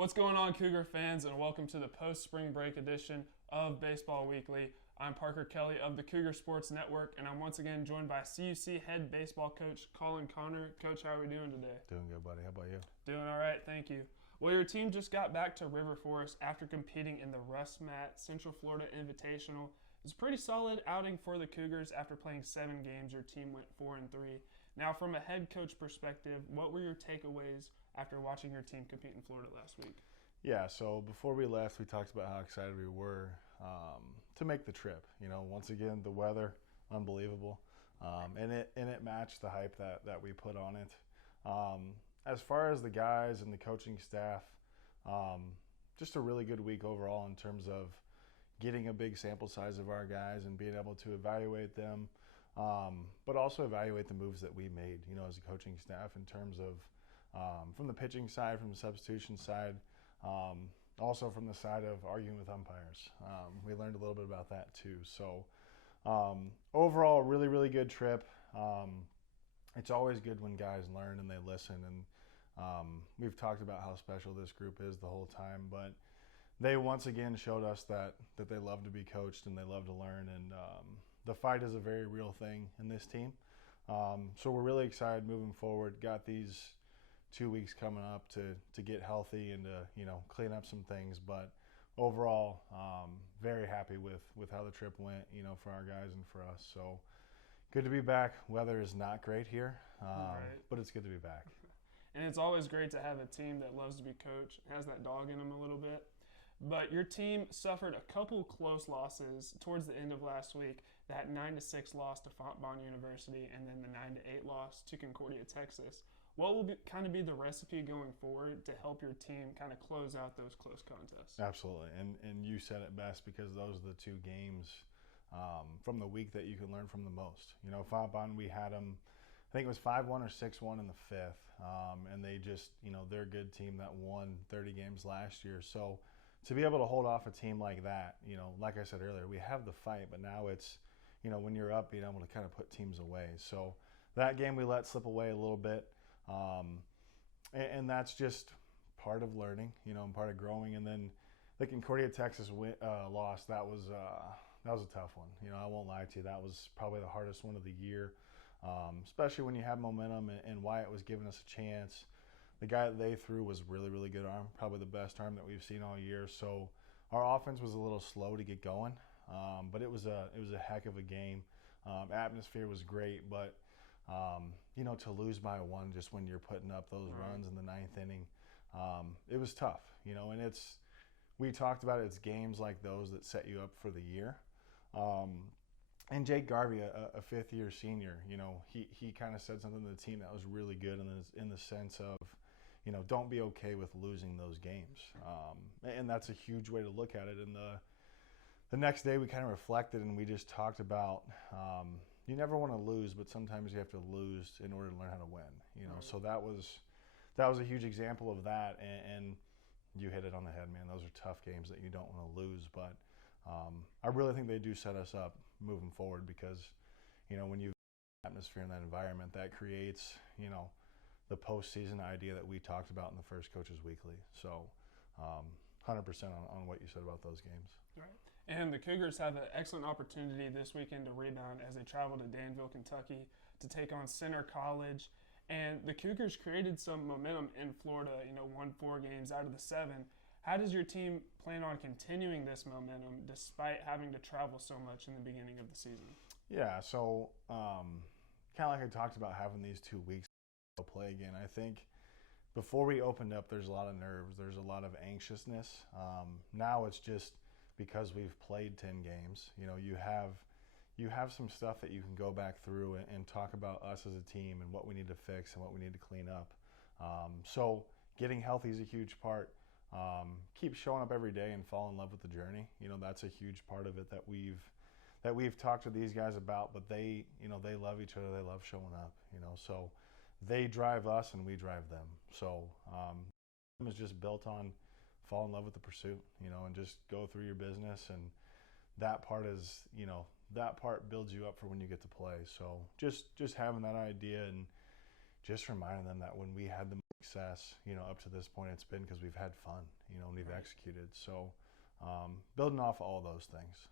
What's going on, Cougar fans, and welcome to the post-spring break edition of Baseball Weekly. I'm Parker Kelly of the Cougar Sports Network, and I'm once again joined by CUC head baseball coach Colin Connor. Coach, how are we doing today? Doing good, buddy. How about you? Doing all right, thank you. Well, your team just got back to River Forest after competing in the Russ Matt Central Florida Invitational. It was a pretty solid outing for the Cougars. After playing 7 games, your team went 4-3. Now, from a head coach perspective, what were your takeaways after watching your team compete in Florida last week? Yeah, so before we left, we talked about how excited we were to make the trip. You know, once again, the weather, unbelievable, and it matched the hype that we put on it. As far as the guys and the coaching staff, just a really good week overall in terms of getting a big sample size of our guys and being able to evaluate them, but also evaluate the moves that we made, you know, as a coaching staff in terms of from the pitching side, from the substitution side, also from the side of arguing with umpires. We learned a little bit about that too. So overall, really, really good trip. It's always good when guys learn and they listen. And we've talked about how special this group is the whole time, but they once again showed us that they love to be coached and they love to learn. And the fight is a very real thing in this team. So we're really excited moving forward. Got these 2 weeks coming up to get healthy and to, you know, clean up some things. But overall, very happy with how the trip went, you know, for our guys and for us. So good to be back. Weather is not great here, but it's good to be back. And it's always great to have a team that loves to be coached, has that dog in them a little bit. But your team suffered a couple close losses towards the end of last week. That 9-6 loss to Fontbonne University and then the 9-8 loss to Concordia, Texas. What will kind of be the recipe going forward to help your team kind of close out those close contests? Absolutely. And you said it best, because those are the two games from the week that you can learn from the most. You know, Fontbonne, we had them, I think it was 5-1 or 6-1 in the fifth. And they just, you know, they're a good team that won 30 games last year. So to be able to hold off a team like that, you know, like I said earlier, we have the fight, but now it's, you know, when you're up, being able to kind of put teams away. So that game we let slip away a little bit. And that's just part of learning, you know, and part of growing. And then the Concordia, Texas loss, that was a tough one. You know, I won't lie to you. That was probably the hardest one of the year, especially when you have momentum and Wyatt was giving us a chance. The guy that they threw was really, really good arm, probably the best arm that we've seen all year. So our offense was a little slow to get going, but it was a heck of a game. Atmosphere was great, but you know, to lose by one just when you're putting up those runs in the ninth inning, it was tough, you know, and we talked about it's games like those that set you up for the year. And Jake Garvey, a fifth-year senior, you know, he kind of said something to the team that was really good in the sense of, you know, don't be okay with losing those games. And that's a huge way to look at it. And the next day we kind of reflected and we just talked about, you never want to lose, but sometimes you have to lose in order to learn how to win. You know, so that was a huge example of that. And you hit it on the head, man. Those are tough games that you don't want to lose. But I really think they do set us up moving forward, because, you know, when you have atmosphere in that environment, that creates, you know, the postseason idea that we talked about in the first Coaches Weekly. So 100% on what you said about those games. Right. And the Cougars have an excellent opportunity this weekend to rebound as they travel to Danville, Kentucky to take on Center College. And the Cougars created some momentum in Florida, you know, won 4 games out of the 7. How does your team plan on continuing this momentum despite having to travel so much in the beginning of the season? Yeah, so kind of like I talked about, having these 2 weeks to play again. I think before we opened up, there's a lot of nerves. There's a lot of anxiousness. Now it's just because we've played 10 games. You know, you have some stuff that you can go back through and talk about us as a team and what we need to fix and what we need to clean up. So getting healthy is a huge part. Keep showing up every day and fall in love with the journey. You know, that's a huge part of it that we've talked to these guys about. But they, you know, they love each other. They love showing up. You know, so they drive us and we drive them. So it's just built on fall in love with the pursuit, you know, and just go through your business. And that part is, you know, that part builds you up for when you get to play. So just having that idea and just reminding them that when we had them success, up to this point, it's been because we've had fun, and we've executed. So building off all those things.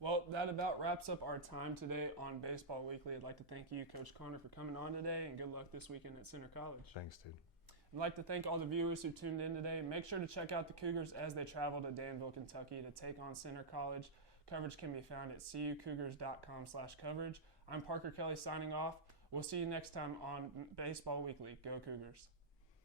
Well, that about wraps up our time today on Baseball Weekly. I'd like to thank you, Coach Connor, for coming on today, and good luck this weekend at Center College. Thanks, dude. I'd like to thank all the viewers who tuned in today. Make sure to check out the Cougars as they travel to Danville, Kentucky to take on Center College. Coverage can be found at cucougars.com/coverage. I'm Parker Kelly signing off. We'll see you next time on Baseball Weekly. Go Cougars.